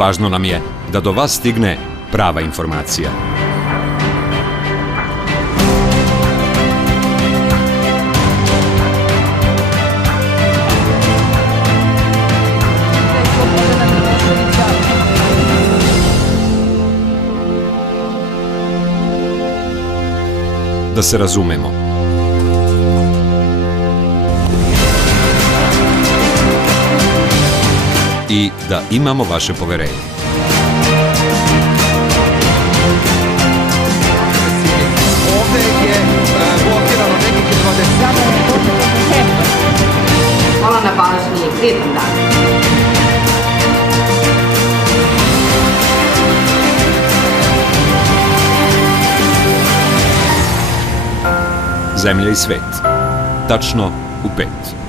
Važno nam je da do vas stigne prava informacija. Da se razumemo. I da imamo vaše poverenje. Ovde je blokirano nekih 20. Hvala na pažnji i prijetan dan. Zemlja i svet. Tačno u 5.